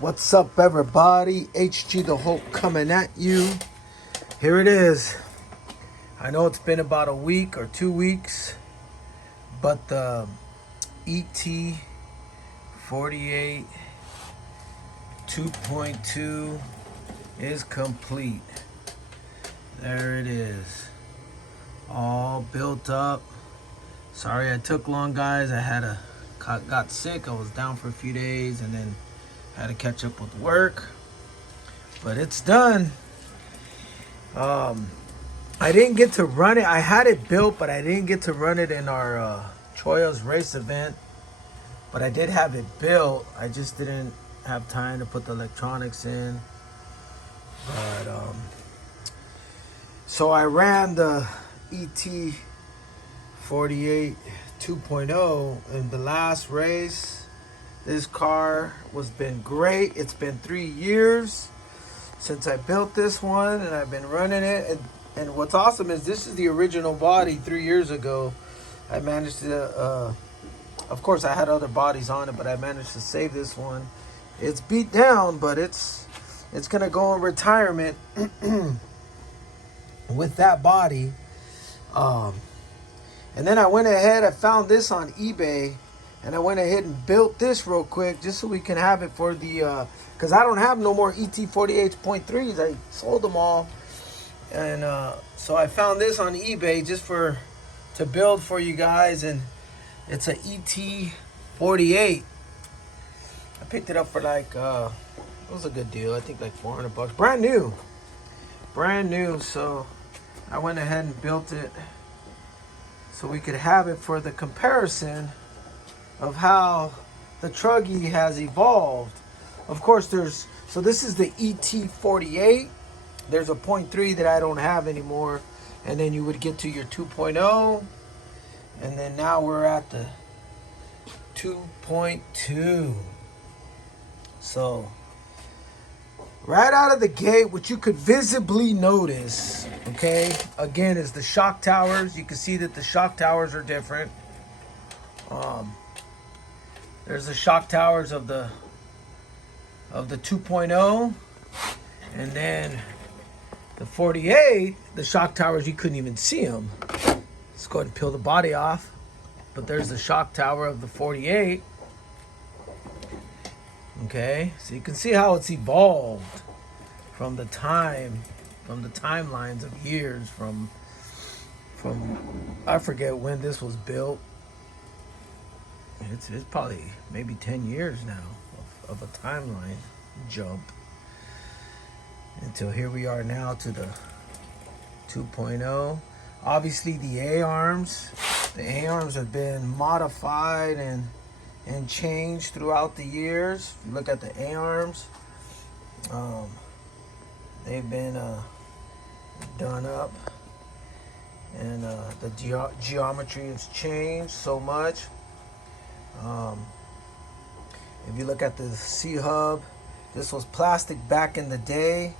What's up, everybody? HG the Hulk coming at you. Here it is. I know it's been about a week or 2 weeks, but the et48 2.2 is complete. There it is. All built up. Sorry I took long, guys. Got sick. I was down for a few days and then had to catch up with work. But it's done. I didn't get to run it. I had it built, but I didn't get to run it in our Choya's race event. But I did have it built. I just didn't have time to put the electronics in. But so I ran the et48 2.0 in the last race. This car was been great. It's been 3 years since I built this one, and I've been running it. And what's awesome is this is the original body 3 years ago. I managed to, of course, I had other bodies on it, but I managed to save this one. It's beat down, but it's gonna go in retirement with that body. And then I went ahead. I found this on eBay, and I went ahead and built this real quick just so we can have it for the. Because I don't have no more et48.3s. I sold them all. And so I found this on eBay just to build for you guys. And it's a et48. I picked it up for like, it was a good deal. I think like $400. Brand new. Brand new. So I went ahead and built it so we could have it for the comparison of how the Truggy has evolved. Of course, so this is the et48. There's a 0.3 that I don't have anymore. And then you would get to your 2.0. And then now we're at the 2.2. So, right out of the gate, what you could visibly notice, okay, again, is the shock towers. You can see that the shock towers are different. There's the shock towers of the 2.0, and then the 48, the shock towers, you couldn't even see them. Let's go ahead and peel the body off. But there's the shock tower of the 48. Okay, so you can see how it's evolved from the timelines of years from I forget when this was built. It's probably maybe 10 years now of a timeline jump until here we are now to the 2.0. Obviously the A-arms have been modified and changed throughout the years. If you look at the A-arms, they've been done up, and the geometry has changed so much. If you look at the C-hub, this was plastic back in the day.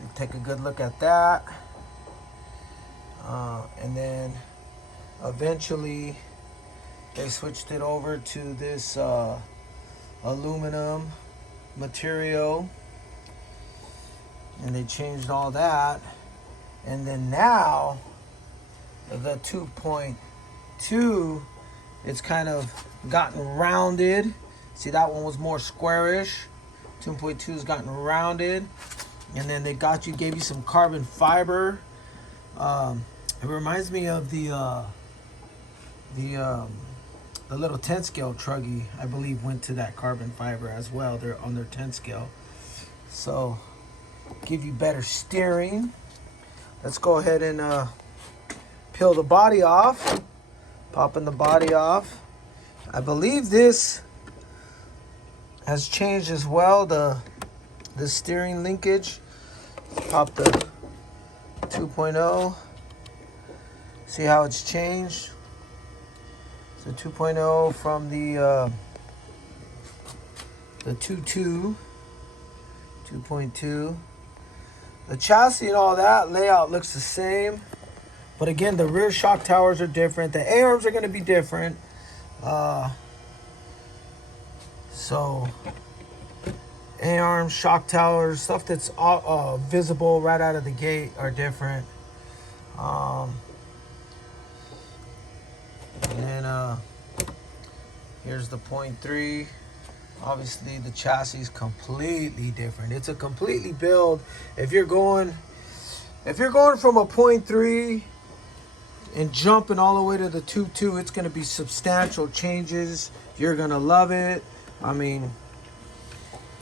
You take a good look at that. And then eventually they switched it over to this aluminum material, and they changed all that. And then now the 2.2, it's kind of gotten rounded. See, that one was more squarish. 2.2 has gotten rounded, and then gave you some carbon fiber. It reminds me of the little 10 scale Truggy, I believe, went to that carbon fiber as well. They're on their 10 scale, so give you better steering. Let's go ahead and peel the body off. Popping the body off. I believe this has changed as well, the steering linkage. Pop the 2.0. See how it's changed? So 2.0 from the 2.2. The chassis and all that layout looks the same. But again, the rear shock towers are different. The A-arms are going to be different. So A-arms, shock towers, stuff that's visible right out of the gate are different. And then here's the .3. Obviously the chassis is completely different. It's a completely build. If you're going from a .3 and jumping all the way to the 2.2, it's going to be substantial changes. You're going to love it. I mean,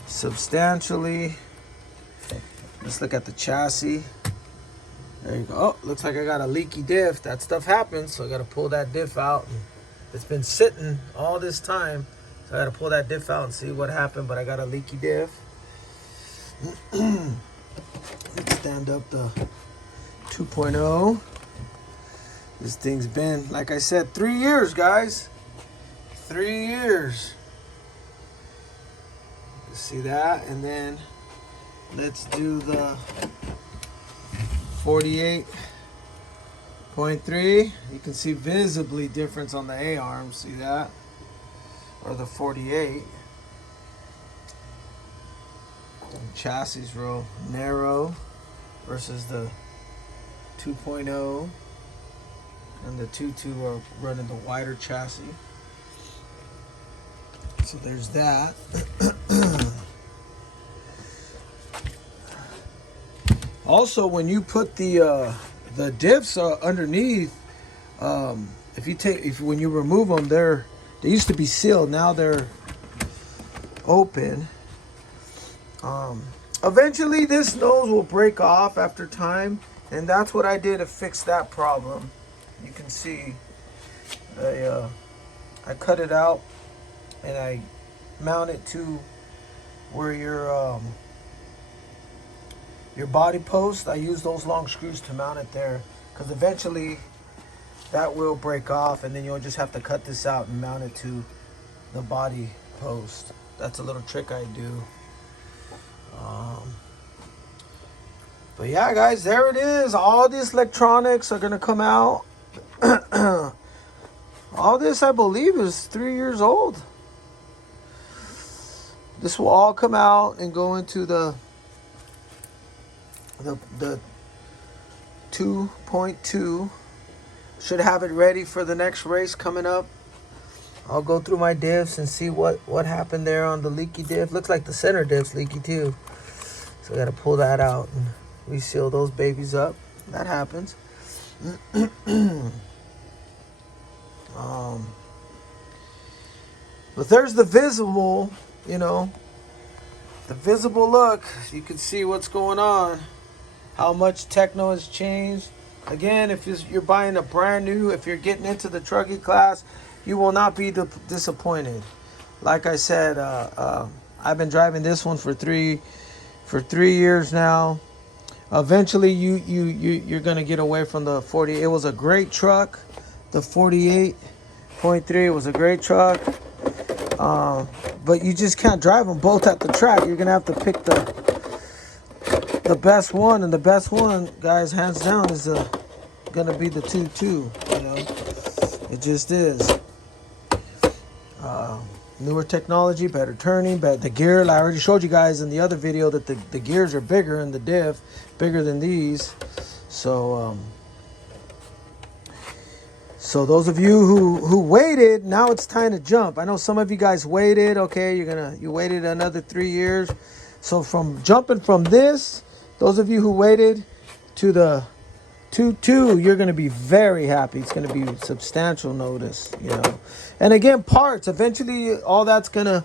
substantially. Let's look at the chassis. There you go. Oh, looks like I got a leaky diff. That stuff happens, so I got to pull that diff out. It's been sitting all this time, so I got to pull that diff out and see what happened, but I got a leaky diff. Let's stand up the 2.0. This thing's been, like I said, 3 years, guys. 3 years. See that? And then let's do the 48.3. You can see visibly difference on the A-arm. See that? Or the 48. And chassis real narrow versus the 2.0. And the 2.2 are running the wider chassis. So there's that. Also, when you put the diffs underneath, when you remove them, they used to be sealed. Now they're open. Eventually, this nose will break off after time, and that's what I did to fix that problem. You can see I cut it out and I mount it to where your body post. I use those long screws to mount it there, because eventually that will break off, and then you'll just have to cut this out and mount it to the body post. That's a little trick I do. But yeah, guys, there it is. All these electronics are gonna come out. All this, I believe, is 3 years old. This will all come out and go into the 2.2. Should have it ready for the next race coming up. I'll go through my diffs and see what happened there on the leaky diff. Looks like the center diff's leaky too. So I got to pull that out and reseal those babies up. That happens. But there's the visible, the visible look. You can see what's going on, how much Tekno has changed. Again, if you're buying a brand new, if you're getting into the trucking class, you will not be disappointed. Like I said, I've been driving this one for 3 years now. Eventually, you're gonna get away from the 40. It was a great truck. The 48.3 was a great truck, but you just can't drive them both at the track. You're gonna have to pick the best one, and the best one, guys, hands down, is gonna be the 2.2. It just is. Newer technology, better turning, but the gear, I already showed you guys in the other video that the gears are bigger in the diff, bigger than these. So those of you who waited, now it's time to jump. I know some of you guys waited. Okay, you waited another 3 years. So from jumping from this, those of you who waited to the 2.2, you're going to be very happy. It's going to be substantial notice, And again, parts, eventually all that's going to,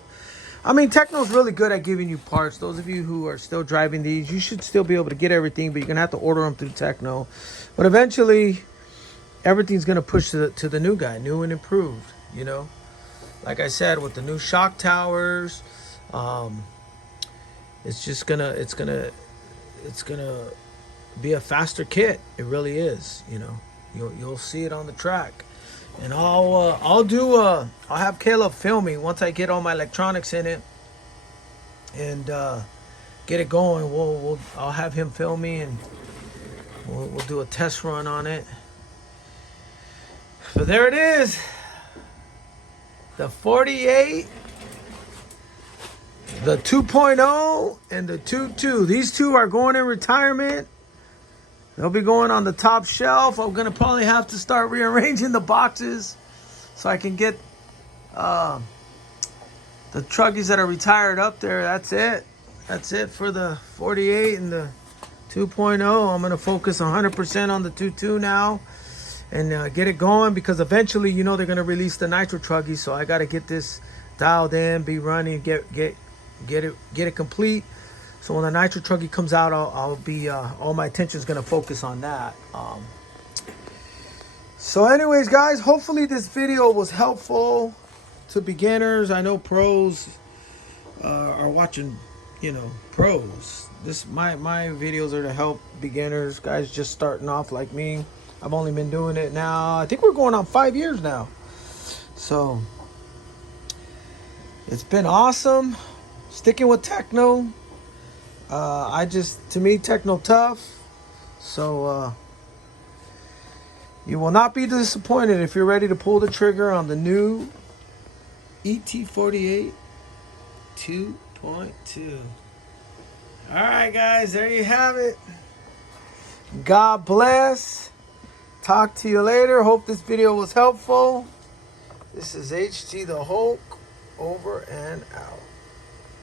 Tekno's really good at giving you parts. Those of you who are still driving these, you should still be able to get everything, but you're going to have to order them through Tekno. But eventually, everything's going to push to the new guy, new and improved, Like I said, with the new shock towers, it's going to be a faster kit. It really is. You'll see it on the track. And I'll have Caleb film me once I get all my electronics in it and get it going. I'll have him film me, and we'll do a test run on it. But there it is, the 48 The 2.0 and the 2.2. These two are going in retirement. They'll be going on the top shelf. I'm going to probably have to start rearranging the boxes so I can get the truggies that are retired up there. That's it. That's it for the 48 and the 2.0. I'm going to focus 100% on the 2.2 now and get it going, because eventually, you know, they're going to release the nitro truggy. So I got to get this dialed in, be running, get it complete. So when the nitro truggy comes out, I'll be all my attention is going to focus on that. So anyways, guys, hopefully this video was helpful to beginners. I know pros are watching, you know, pros. My videos are to help beginners, guys just starting off like me. I've only been doing it now, I think we're going on 5 years now. So it's been awesome sticking with Tekno. To me, Tekno tough. So you will not be disappointed if you're ready to pull the trigger on the new et48 2.2. All right, guys, there you have it. God bless. Talk to you later. Hope this video was helpful. This is HT the Hulk, over and out.